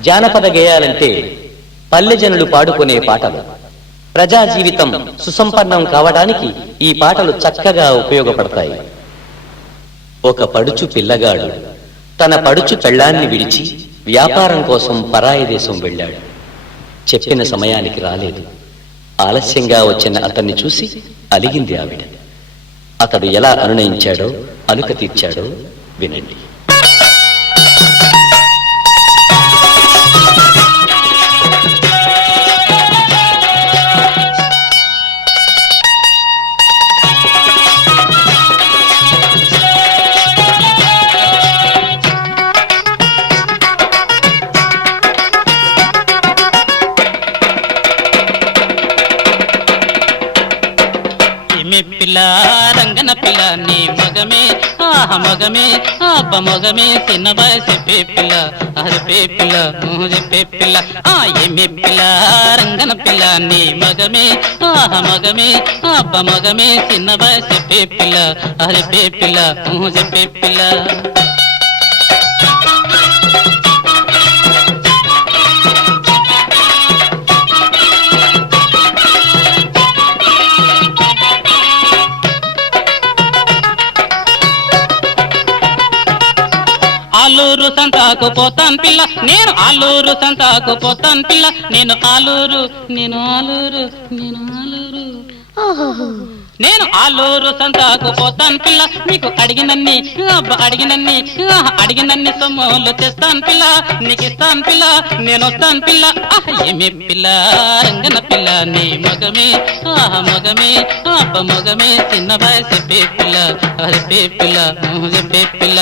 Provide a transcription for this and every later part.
జానపద గేయాలంటే పల్లె జనులు పాడుకునే పాటలు. ప్రజా జీవితం సుసంపన్నం కావడానికి ఈ పాటలు చక్కగా ఉపయోగపడతాయి. ఒక పడుచు పిల్లగాడు తన పడుచు పెళ్ళాన్ని విడిచి వ్యాపారం కోసం పరాయి దేశం వెళ్ళాడు. చెప్పిన సమయానికి రాలేదు. ఆలస్యంగా వచ్చిన అతన్ని చూసి అలిగింది ఆవిడ. అతడు ఎలా అనునయించాడో అలుక తీర్చాడో వినండి. పిల్ల రంగన పిల్ల నీ మగమే ఆహ మగమే అబ్బ మగమే చిన్న చెప్పే పిల్ల అరిపే పిల్ల చెప్పే పిల్ల ఆ ఏమి పిల్ల రంగన పిల్ల నీ మగమే ఆహ మగమే అబ్బ మగమే చిన్న చెప్పే పిల్ల అరిపే పిల్ల చెప్పే పిల్ల. ఆలూరు సంతాకు పోతాను పిల్ల. నేను ఆలూరు సంతాకు పోతాను పిల్ల. నేను ఆలూరు నేను ఆలూరు నేను ఆలూరు. నేను ఆలూరు సంతాకు పోతాను పిల్ల. నీకు అడిగినన్ని అబ్బ అడిగినన్ని అడిగినన్ని సొమ్ములు తెస్తాను పిల్ల. నీకు ఇస్తాను పిల్ల నేను వస్తాను పిల్ల. ఏమి పిల్ల రంగన పిల్ల నీ మగమే. ఆహ మగమే అబ్బ మగమే. చిన్న బాయ్ చెప్పే పిల్ల అరిపే పిల్ల చెప్పే పిల్ల.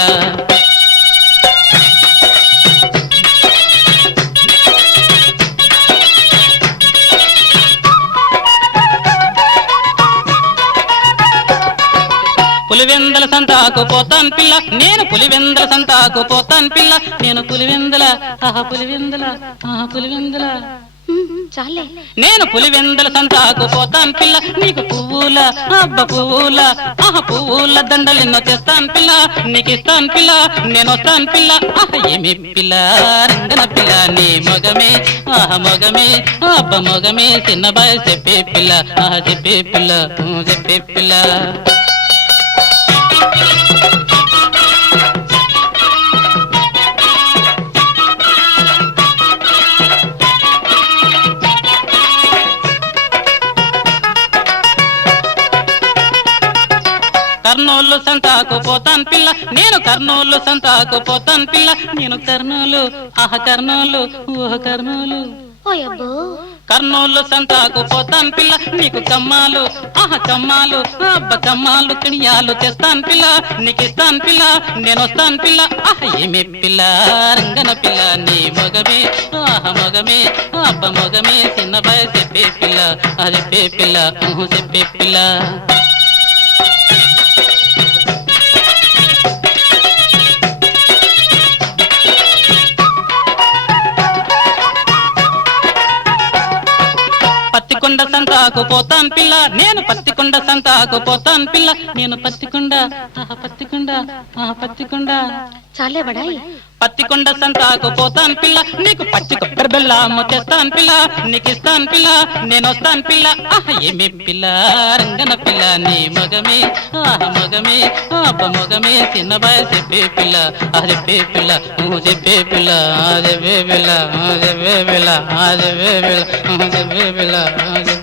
పులివెందల సంతాకు పోతాను పిల్ల. నేను పులివెందల సంతాకు పోతాను పిల్ల. నేను పులివెందల ఆహా పులివెందల ఆహా పులివెందల. చాలే. నేను పులివెందల సంతాకు పోతాను పిల్ల. నీకు పువ్వుల అబ్బ పువ్వుల ఆహ పువ్వుల దండలెన్నో తెస్తాను పిల్ల. నీకు ఇస్తాను పిల్ల నేను వస్తాను పిల్ల. ఆహ ఏమి పిల్ల రంగన పిల్ల నీ మొగమే. ఆహ మొగమే అబ్బ మొగమే. చిన్న బాయ్ చెప్పే పిల్ల ఆహ చెప్పే పిల్ల చెప్పే పిల్ల. కర్నూలు సంతాకు పోతాను పిల్ల. నేను కర్నూలు సంతాకు పోతాను పిల్ల. నేను కర్నూలు ఆహ కర్నూలు ఊహ కర్నూలు. కర్నూలు సంతాకు పోతాను పిల్ల. నీకు కమ్మాలు ఆహ కమ్మాలు అబ్బ కమ్మాలు కడియాలు తెస్తాను పిల్ల. నీకు ఇస్తాను పిల్ల నేను వస్తాను పిల్ల. ఆహ ఏమి పిల్ల రంగన పిల్ల. నీ మగమే ఆహ మగమే అబ్బ మగమే. చిన్న బాయ్ చెప్పే పిల్ల అది పే పిల్ల చెప్పే పిల్ల. పత్తికొండ సంతాకు పోతాను పిల్ల. నేను పత్తికొండ సంతాకు పోతాను పిల్ల. నేను పత్తికొండ ఆహా పత్తికొండ ఆహా పత్తికొండ. చాలే బడాయి పత్తికొండ సంతాకు పోతాను పిల్ల. నీకు పచ్చి కొబ్బరి బెల్లం తెస్తాను పిల్ల. నీకు ఇస్తాను పిల్ల. నేను వస్తాను పిల్ల. ఏమి పిల్ల? రంగన పిల్ల. నీ మగమే. ఆహ మగమే. అబ్బ మగమే. చిన్న బాయ్ చెప్పే పిల్ల. అది పిల్ల. నువ్వు చెప్పే పిల్ల. అదే పిల్ల. అదే పిల్ల. అదే పిల్ల. అదే పిల్ల. అదే